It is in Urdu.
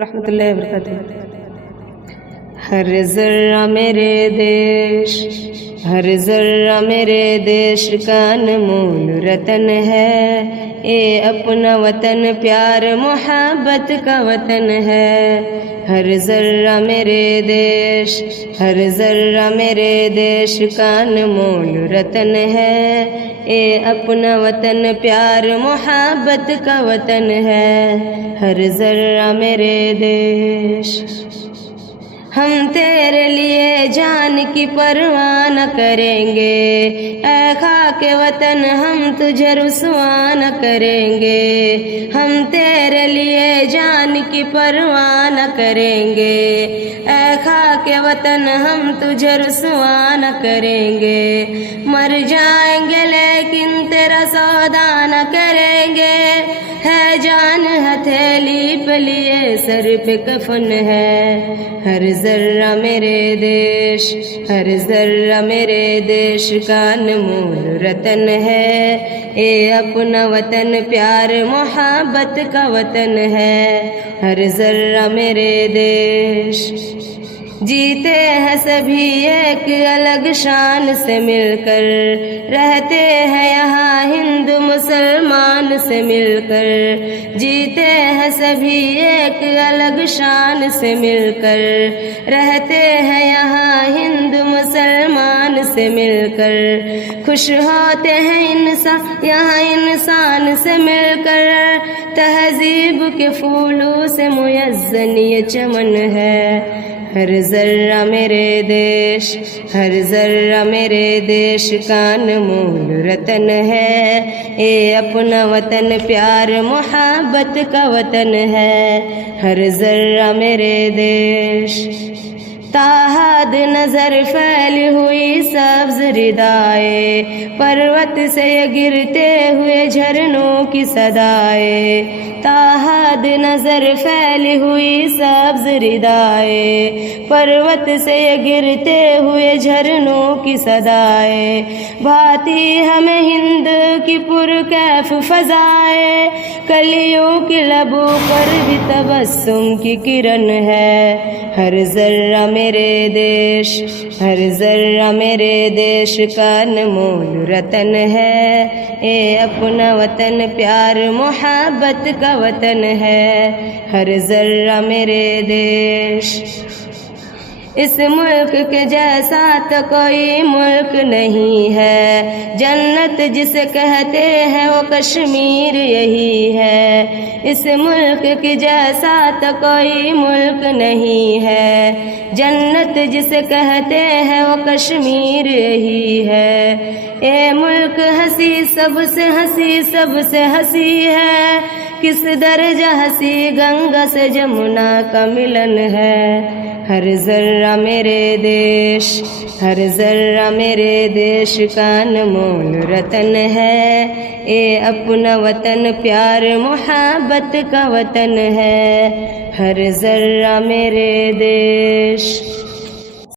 رحمۃ اللہ وبرکاتہ۔ ہر ذرہ میرے دیش، ہر ذرہ میرے دیش کا انمول رتن ہے، اے اپنا وطن پیار محبت کا وطن ہے۔ ہر ذرہ میرے دیش، ہر ذرہ میرے دیش کا انمول رتن ہے، اے اپنا وطن پیار محبت کا وطن ہے۔ ہر ذرہ میرے دیش، ہم تیرے لیے جان کی پرواہ نہ کریں گے، اے خاک وطن ہم تجھے رسوا نہ کریں گے۔ ہم تیرے لیے جان کی پرواہ نہ کریں گے، اے خاک وطن ہم تجھے رسوا نہ کریں گے۔ مر جائیں گے لیکن تیرا سودا نہ کریں گے، ہے جان ہتھیلی پہ لیے سر پہ کفن ہے۔ ہر ذرہ میرے دیش، ہر ذرہ میرے دیش کا انمول رتن ہے، اے اپنا وطن پیار محبت کا وطن ہے۔ ہر ذرہ میرے دیش، جیتے ہیں سبھی ایک الگ شان سے مل کر، رہتے ہیں یہاں ہندو مسلمان سے مل کر، جیتے ہیں سبھی ایک الگ شان سے مل کر، رہتے ہیں یہاں ہندو مسلمان سے مل کر، خوش ہوتے ہیں انسان یہاں انسان سے مل کر، تہذیب کے پھولوں سے میزن یہ چمن ہے۔ ہر ذرہ میرے دیش، ہر ذرہ میرے دیش کا انمول رتن ہے، اے اپنا وطن پیار محبت کا وطن ہے۔ ہر ذرہ میرے دیش، تاحد نظر پھیلی ہوئی سبز ردائے، پروت سے یہ گرتے ہوئے جھرنوں کی صدائے، تاحد نظر پھیلی ہوئی سبز ردائے، پروت سے یہ گرتے ہوئے جھرنوں کی صدائے، بھاتی ہمیں ہند کی پرکیف فضائے، کلیوں کی لبوں پر بھی تبسم کی کرن ہے۔ ہر ذرہ میرے دیش، ہر ذرہ میرے دیش کا انمول رتن ہے، اے اپنا وطن پیار محبت کا وطن ہے۔ ہر ذرہ میرے دیش، اس ملک کے جیسا تو کوئی ملک نہیں ہے، جنت جسے کہتے ہیں وہ کشمیر یہی ہے۔ اس ملک کے جیسا تو کوئی ملک نہیں ہے، جنت جسے کہتے ہیں وہ کشمیر یہی ہے۔ اے ملک ہنسی سب سے ہنسی، سب سے ہنسی ہے، کس درجہ ہنسی گنگا سے جمنا کا ملن ہے۔ ہر ذرہ میرے دیش، ہر ذرہ میرے دیش کا انمول رتن ہے، اے اپنا وطن پیار محبت کا وطن ہے۔ ہر ذرہ میرے دیش۔